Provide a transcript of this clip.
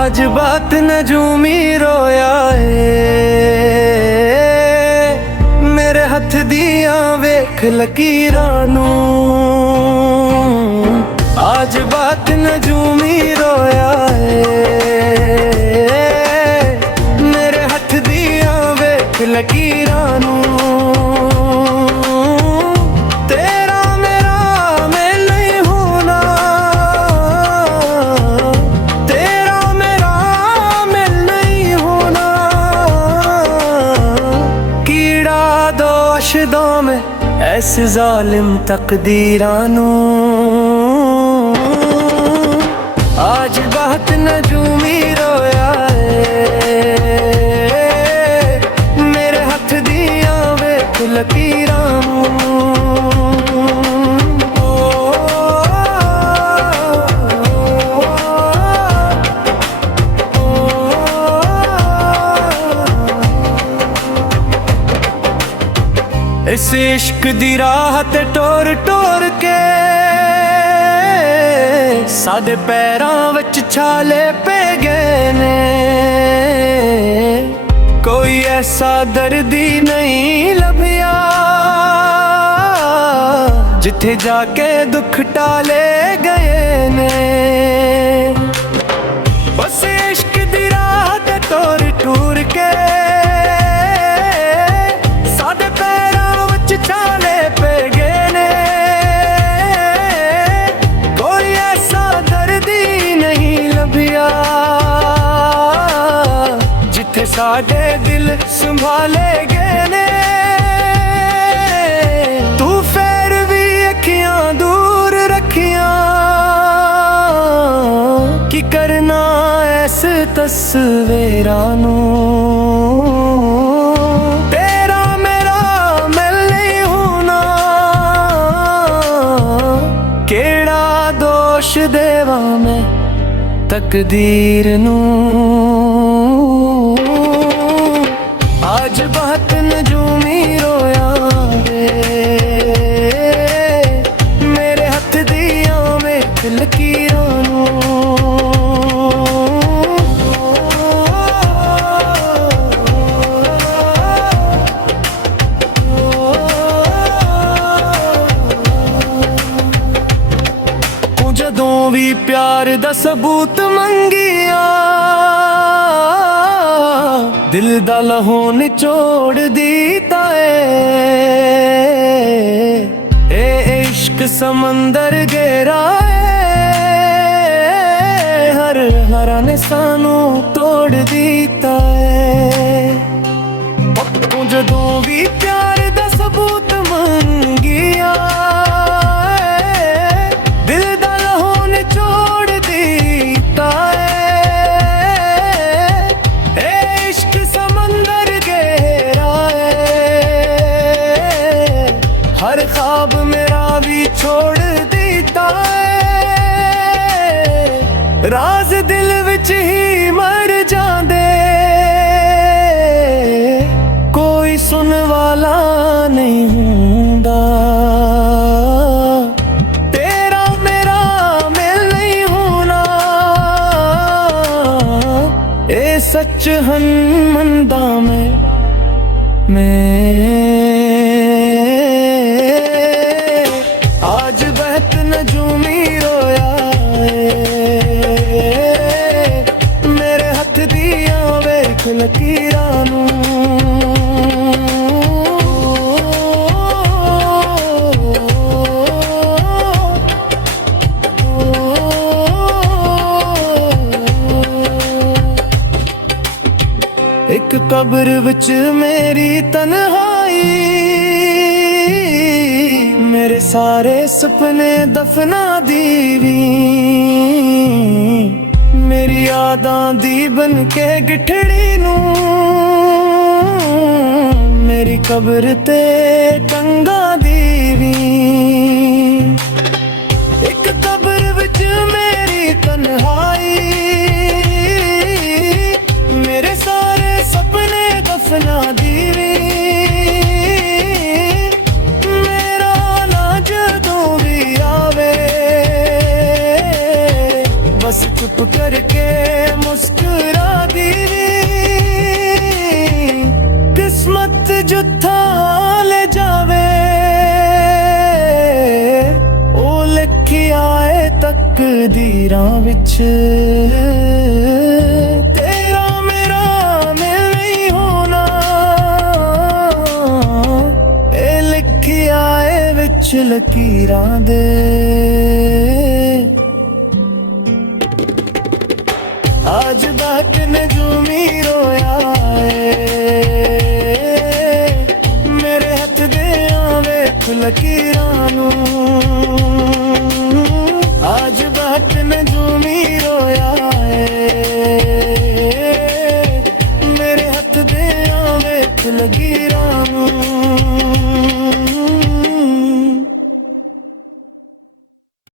आज बात नजूमी रोया मेरे हथ दिया वेख लकीरां नूं। आज बात नजूमी रोया मेरे हथ दिया वेख लकीरां नूं। दोष में ऐसे जालिम तकदीरां नूं। आज बात नजूमी रोया मेरे हथ दिया वेख लकीरां नूं। इस इश्क दी राह ते टोर टोर के साडे पैरां विच छाले पे गए ने। कोई ऐसा दर्दी नहीं लभिया जिथे जाके दुख टाले गए ने। बस इश्क दी राह ते टोर टोर के छाले पे गए ने। कोई ऐसा दर्दी नहीं लभिया जिथे साडे दिल संभाले गए ने। तू फिर भी अखियां दूर रखियां की करना ऐस तस्वीरां नूं। दोष देवा मैं तकदीर नूं। आज बात नजूमी रोया मेरे हथ दिया वेख लकीरां नूं। जदों भी प्यार दा सबूत मंगिया दिल दा लहू निचोड़ दीता ए इश्क समंदर गहरा हर हरा ने सानू तोड़ दीता जदों भी प्यार दा सबूत मंगिया हर ख्वाब मेरा भी छोड़ दीता राज दिल विच ही मर जांदे। कोई सुन वाला नहीं हुंदा तेरा मेरा मेल नहीं होना। ए सच हन मंदा मैं आज बहत नजूमी रोया मेरे हथ दिया वेख लकीरां नूं। एक कब्र विच मेरी तन्हाई मेरे सारे सपने दफना दीवी। मेरी यादां दी बन के गिठड़ी नूं मेरी कब्र ते टंगा दीवी। एक कब्र विच मेरी तन्हाई मेरे सारे सपने दफना दीवी। बस चुप करके मुस्कुरा ਜੁੱਥਾ ਲੈ ਜਾਵੇ ਉਹ ਲਿਖਿਆ ਏ ਤਕਦੀਰਾਂ ਵਿੱਚ ਤੇਰਾ ਮੇਰਾ ਮਿਲ ਨਹੀਂ ਹੋਣਾ ਇਹ ਲਿਖਿਆ ਏ ਵਿੱਚ ਲਕੀਰਾਂ ਦੇ आज बात नजूमी रोया मेरे हथ दे वेख लकीरां नूं आज बात नजूमी रोया मेरे हथ दे वेख लकीरां नूं